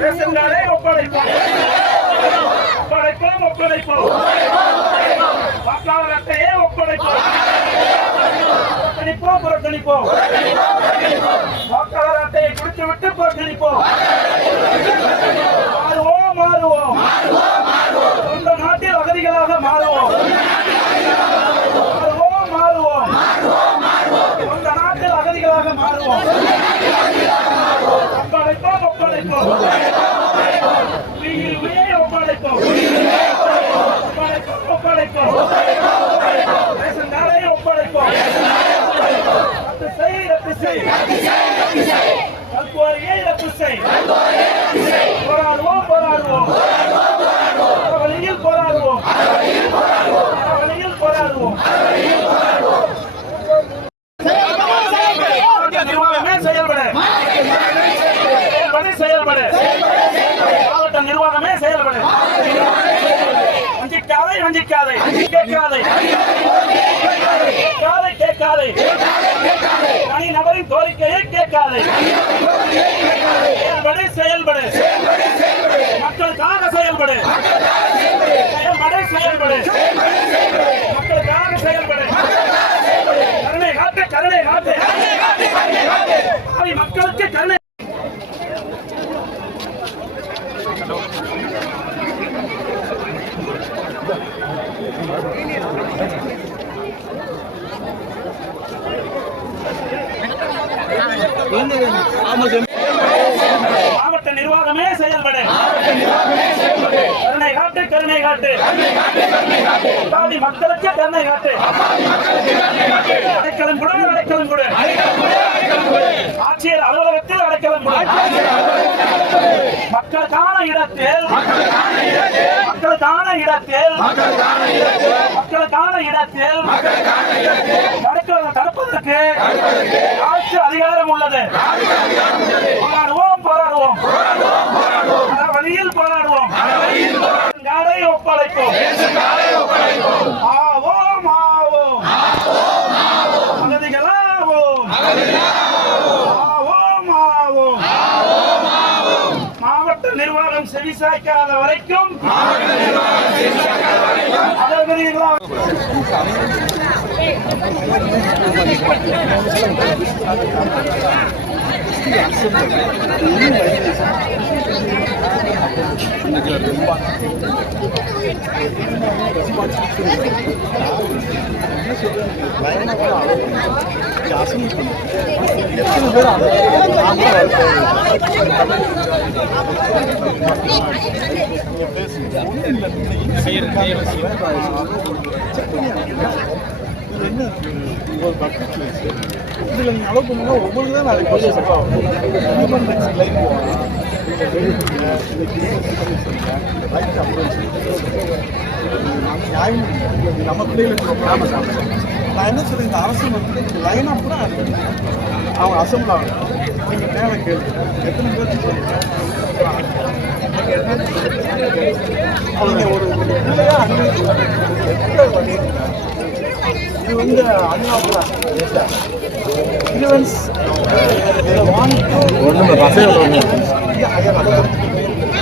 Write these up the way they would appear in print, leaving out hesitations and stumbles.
ரேஷன்கார்டை ஒப்படைப்போம் ஒப்படைப்போம் ஒப்படைப்போம் வாக்காளர் அட்டையை ஒப்படைப்போம் புறக்கணிப்போம் புறக்கணிப்போம் வாக்காளர் அட்டையை குடித்துவிட்டு புறக்கணிப்போம் மாறுவோம் மாறுவோம் சொந்த நாட்டில் அகதிகளாக மாறுவோம் மாறுவோம் மாறுவோம் சொந்த நாட்டில் அகதிகளாக மாறுவோம் ஒப்படைப்போம் ஒப்படைப்போம் ஒப்படைப்போம் ஒப்படைப்போம் ரேஷன் கார்டை ஒப்படைப்போம் ரத்து செய் கல்குவாரியை ரத்து செய் போராடுவோம் போராடுவோம் வழியில் போராடுவோம் வழியில் போராடுவோம் செயல்பட மாவட்ட நிர்வாகமே செயல்பட வஞ்சிக்காதை வஞ்சிக்காதை கேட்காதை கேட்காதை தனி நபரின் கோரிக்கையை கேட்காதை செயல்படு மக்களுக்காக செயல்படு செயல்படு மக்களுக்காக செயல்படு கருணை காட்டு கருணை காட்டு மக்களுக்கு கருணை மாவட்ட நிர்வாகமே செயல்படு கருணை காட்டு கருணை காட்டு மக்களுக்கு கருணை காட்டு அடைக்கலம் கொடு அடைக்கலம் கொடு ஆட்சியர் அலுவலகத்தில் அடைக்கலம் கொடு மக்களுக்கான இடத்தில் தடுப்பதற்கு ஆட்சி அதிகாரம் உள்ளது. போராடுவோம் போராடுவோம் வழியில் போராடுவோம் காரை ஒப்படைப்போம் ஆவோம் ஆவோம் அகதிகளாவோம் ஆவோம் ஆவோம் மாவட்ட நிர்வாகம் செவிசாய்க்காத வரைக்கும் இதுல நீங்க அலோவ் பண்ணுங்க ஒவ்வொரு தான் நாளைக்கு கொஞ்சம் சொல்லுவாங்க ஹியூமன் ரைட்ஸ் லைன் போவாங்க நியாயம் நம்ம பிள்ளைகளுக்கு ரொம்ப நான் என்ன சொல்றேன் இந்த அரசு வந்து லைனா கூட அவங்க அசம்பிள் ஆகணும் நீங்க நேர கேள்வி எத்தனை பேருக்கு சொல்லுங்க அவங்க ஒரு பிள்ளையா பண்ணிருக்காங்க இது வந்து அன்லாஃபுல்லா ஈவென்ட்ஸ்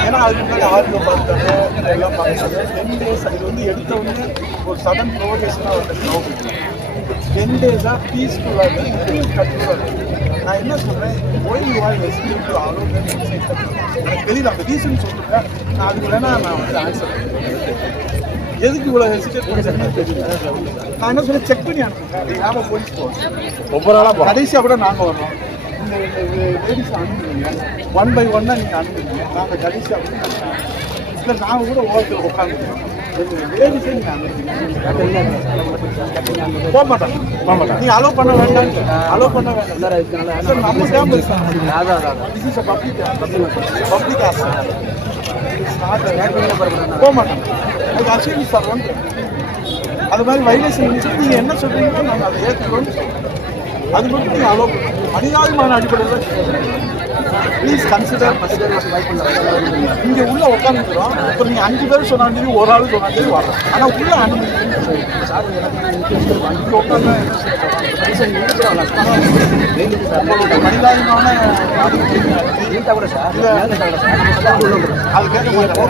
ஏன்னா அதுக்கு முன்னாடி ஆர்வம் பார்த்தாங்க எல்லாம் பார்த்தாங்க 10 days இது வந்து எடுத்த உடனே ஒரு சடன் ப்ரோகேஷனாக வந்து 10 days பீஸ்ஃபுல்லாக கட்டுவாங்க. நான் என்ன சொல்கிறேன் ஓய்வு வாழ் ரெசிடென்ட் ஆலோசனை எனக்கு தெரியல அந்த ரீசன் சொல்லுங்க நான் அதுக்கு வேணா நான் வந்து ஆன்சர் எதுக்கு இவ்வளோ ஹெசிடேட் பண்ணி தெரியல. நான் என்ன சொல்ல செக் பண்ணி அனுப்புங்க ஞாபகம் போலீஸ் போவோம் ஒவ்வொரு நாளாக கடைசியாக கூட நாங்கள் வரோம் இந்த லேடிஸ் அனுப்புவீங்க 1 by 1 நீங்கள் அனுப்புவீங்க நாங்கள் கடைசியாக கூட இல்லை நாங்கள் கூட ஓரத்தில் உட்காந்துருக்கோம் லேடிஸே நீங்கள் அனுப்புவீங்க போக மாட்டாங்க நீங்கள் அலோவ் பண்ண வேண்டாம் சார் நம்ம campus this is public Hassan போக மாட்டாங்க அது அச்சீவ் சார் வந்து அது மாதிரி வைரஸ் இருந்துச்சு நீங்கள் என்ன சொல்கிறீங்களோ நாங்கள் அதை ஏற்றுக்கணும்னு சொல்லுவோம். அது மட்டும் நீங்கள் அலோவ் பண்ணுங்க மனிதாபிமான அடிப்படையில் ப்ளீஸ் கன்சிடர். இங்கே உள்ள உட்காந்துக்கிறோம். இப்போ நீங்கள் 5 பேர் சொன்னாலும் ஒரு ஆள் சொன்னாலும் வரோம். ஆனால் உள்ள அனுமதி இங்கே உட்காந்து மனிதாபிமான அது கேட்க மாட்டேன்.